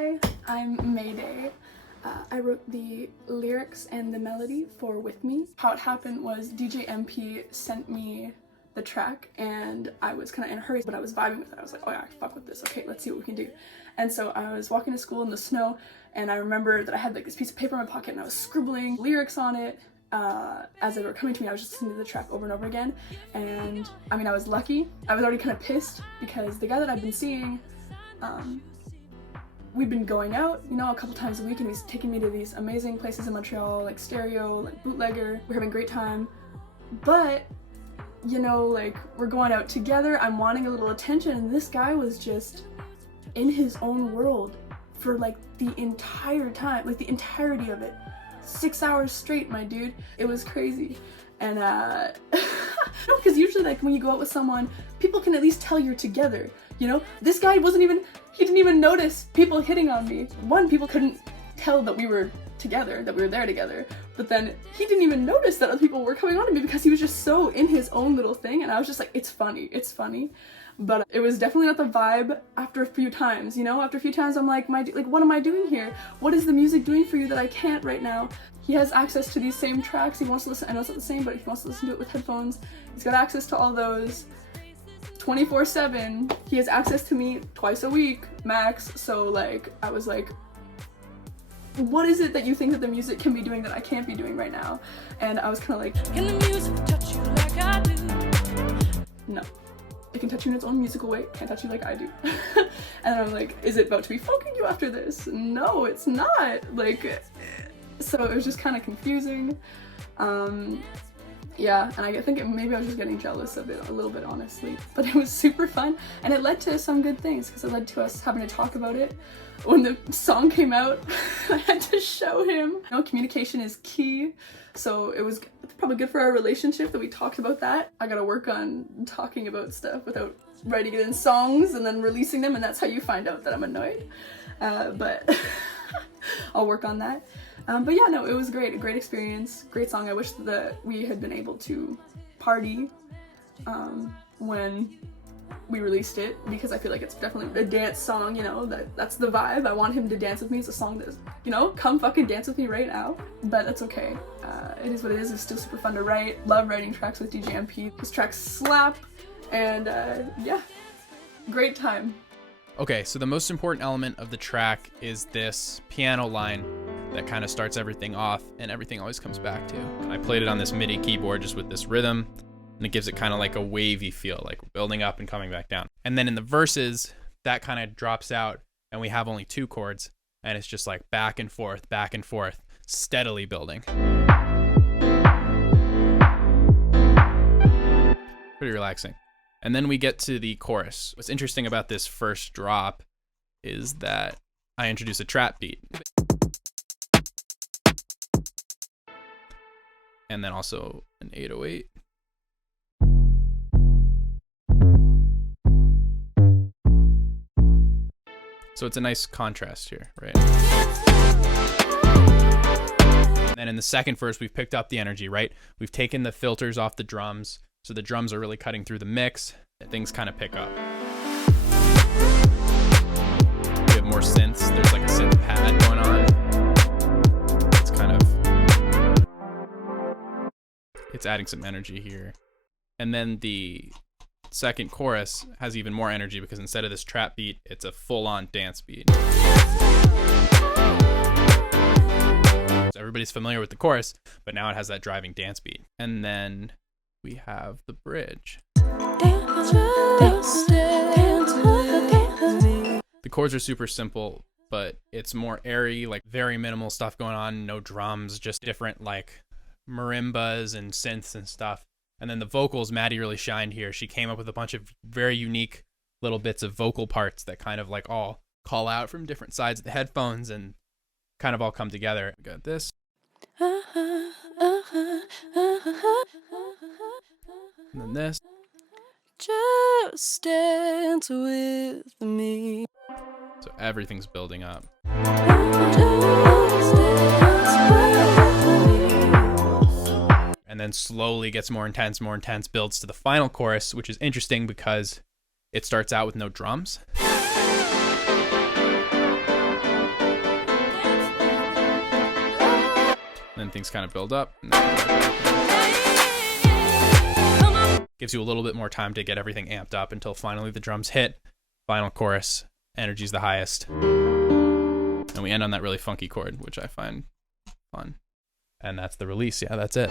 Hi, I'm Mayday. I wrote the lyrics and the melody for With Me. How it happened was DJ MP sent me the track and I was kind of in a hurry, but I was vibing with it. I was like, oh yeah, fuck with this. Okay, let's see what we can do. And so I was walking to school in the snow and I remember that I had like this piece of paper in my pocket and I was scribbling lyrics on it. As they were coming to me, I was just listening to the track over and over again. And I mean, I was lucky. I was already kind of pissed because the guy that I've been seeing, we've been going out, you know, a couple times a week, and he's taking me to these amazing places in Montreal, like Stereo, like Bootlegger. We're having a great time. But, you know, like, we're going out together, I'm wanting a little attention, and this guy was just in his own world for like the entire time, like the entirety of it. 6 hours straight, my dude. It was crazy. And no, because usually like when you go out with someone, people can at least tell you're together, you know? This guy he didn't even notice people hitting on me. One, people couldn't tell that we were together, that we were there together, but then he didn't even notice that other people were coming on to me because he was just so in his own little thing, and I was just like, it's funny. But it was definitely not the vibe after a few times, you know? After a few times I'm like, what am I doing here? What is the music doing for you that I can't right now? He has access to these same tracks, he wants to listen, I know it's not the same, but he wants to listen to it with headphones. He's got access to all those 24/7. He has access to me twice a week, max, so like, I was like, what is it that you think that the music can be doing that I can't be doing right now? And I was kind of like, can the music touch you like I do? No. It can touch you in its own musical way, can't touch you like I do. And then I'm like, is it about to be fucking you after this? No, it's not. Like, so it was just kind of confusing. Yeah, and I think maybe I was just getting jealous of it a little bit, honestly. But it was super fun, and it led to some good things, because it led to us having to talk about it. When the song came out, I had to show him. You know, communication is key, so it was probably good for our relationship that we talked about that. I gotta work on talking about stuff without writing it in songs and then releasing them, and that's how you find out that I'm annoyed. But I'll work on that. But yeah, no, it was great, a great experience, great song. I wish that we had been able to party when we released it, because I feel like it's definitely a dance song, you know, that's the vibe. I want him to dance with me. It's a song that's, you know, come fucking dance with me right now. But that's okay. It is what it is. It's still super fun to write. Love writing tracks with DJ MP. His tracks slap, and yeah, great time. Okay, so the most important element of the track is this piano line that kind of starts everything off, and everything always comes back to. I played it on this MIDI keyboard just with this rhythm, and it gives it kind of like a wavy feel, like we're building up and coming back down. And then in the verses, that kind of drops out, and we have only 2 chords, and it's just like back and forth, steadily building. Pretty relaxing. And then we get to the chorus. What's interesting about this first drop is that I introduce a trap beat. And then also an 808. So it's a nice contrast here, right? And then in the second verse, we've picked up the energy, right? We've taken the filters off the drums, so the drums are really cutting through the mix. Things kind of pick up. We have more synths. There's like a synth pad going on. It's kind of... it's adding some energy here. And then the second chorus has even more energy, because instead of this trap beat, it's a full-on dance beat. So everybody's familiar with the chorus, but now it has that driving dance beat. And then we have the bridge. The chords are super simple, but it's more airy, like very minimal stuff going on, no drums, just different like marimbas and synths and stuff. And then the vocals, Maddie really shined here. She came up with a bunch of very unique little bits of vocal parts that kind of like all call out from different sides of the headphones and kind of all come together. We got this. And then this. Just dance with me. So everything's building up. And then slowly gets more intense, builds to the final chorus, which is interesting because it starts out with no drums. then things kind of build up. And gives you a little bit more time to get everything amped up until finally the drums hit. Final chorus, energy's the highest. And we end on that really funky chord, which I find fun. And that's the release. Yeah, that's it.